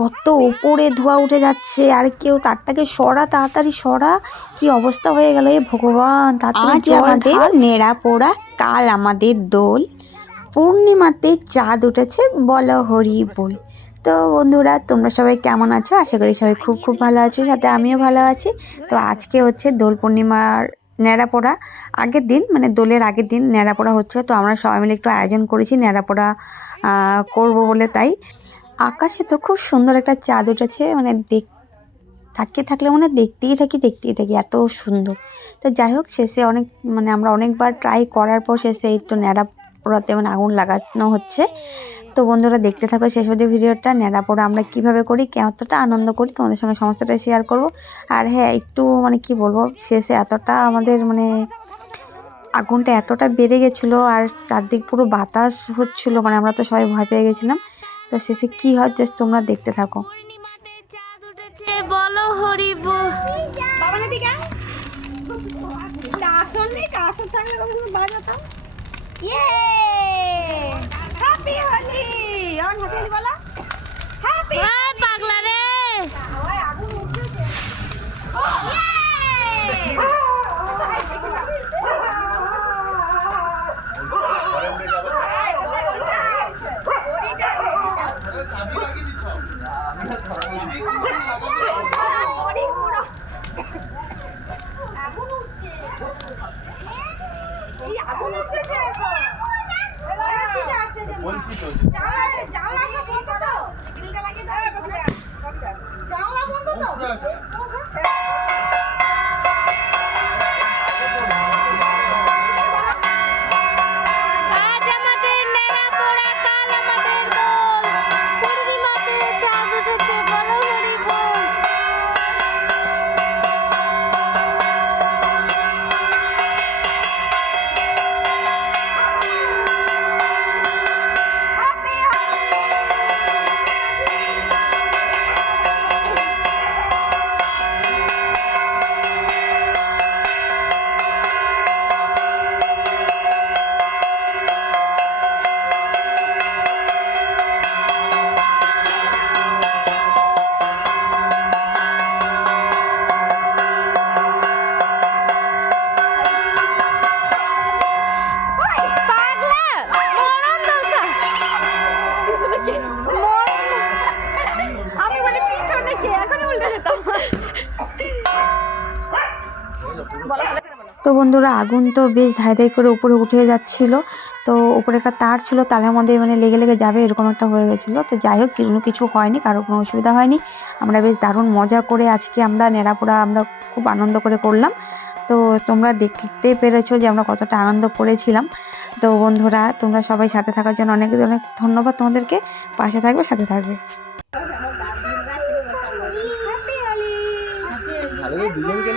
কত ওপরে ধোয়া উঠে যাচ্ছে আর কেউ তারটাকে সরা তাড়াতাড়ি সরা। কি অবস্থা হয়ে গেল এ ভগবান আজ আমাদের? নেড়া পোড়া কাল আমাদের দোল। পূর্ণিমাতে চাঁদ উঠেছে বলো হরি বল। তো বন্ধুরা তোমরা সবাই কেমন আছো? আশা করি সবাই খুব খুব ভালো আছো সাথে আমিও ভালো আছি। তো আজকে হচ্ছে দোল পূর্ণিমার ন্যাড়াপোড়া আগের দিন মানে দোলের আগের দিন ন্যাড়াপোড়া হচ্ছে তো আমরা সবাই মিলে একটু আয়োজন করেছি ন্যাড়াপোড়া করব বলে তাই। আকাশে তো খুব সুন্দর একটা চাঁদ উঠেছে মানে দেখ তাকিয়ে থাকলে মানে দেখতেই থাকি দেখতেই থাকি, এত সুন্দর। তো যাই হোক, শেষে অনেক মানে আমরা অনেকবার ট্রাই করার পর শেষে এই তো ন্যাড়া পোড়াতে মানে আগুন লাগানো হচ্ছে। তো বন্ধুরা, দেখতে থাকো শেষ অবধি ভিডিওটা, ন্যাড়া পোড়া আমরা কীভাবে করি, কতটা আনন্দ করি, তোমাদের সঙ্গে সমস্তটাই শেয়ার করব। আর হ্যাঁ একটু মানে কি বলব, শেষে এতটা আমাদের মানে আগুনটা এতটা বেড়ে গেছিল, আর চারদিক পুরো বাতাস হচ্ছিল মানে আমরা তো সবাই ভয় পেয়ে গেছিলাম। তো শেষে কি হয় জাস্ট তোমরা দেখতে থাকো। বলো হরি বল আসন নেই আসন থাকলে বাজাতাম। ইয়ে happy Holi on happy Holi বলো। হ্যাপি 加。讲了，讲了。আমি পিছনে কে? এখনই উল্টে যেতাম তো বন্ধুরা, আগুন তো বেশ ধাই ধাই করে উপরে উঠে যাচ্ছিল। তো উপরে একটা তার ছিল, তারের মধ্যে মানে লেগে লেগে যাবে, এরকম একটা হয়ে গেছিল। তো যাই হোক, কোনো কিছু হয়নি, কারও কোনো অসুবিধা হয়নি। আমরা বেশ দারুণ মজা করে আজকে আমরা নেড়াপোড়া আমরা খুব আনন্দ করে করলাম। তো তোমরা দেখতে পেরেছ যে আমরা কতটা আনন্দ করেছিলাম। তো বন্ধুরা তোমরা সবাই সাথে থাকার জন্য অনেক অনেক ধন্যবাদ তোমাদেরকে। পাশে থাকবে সাথে থাকবে। দুজন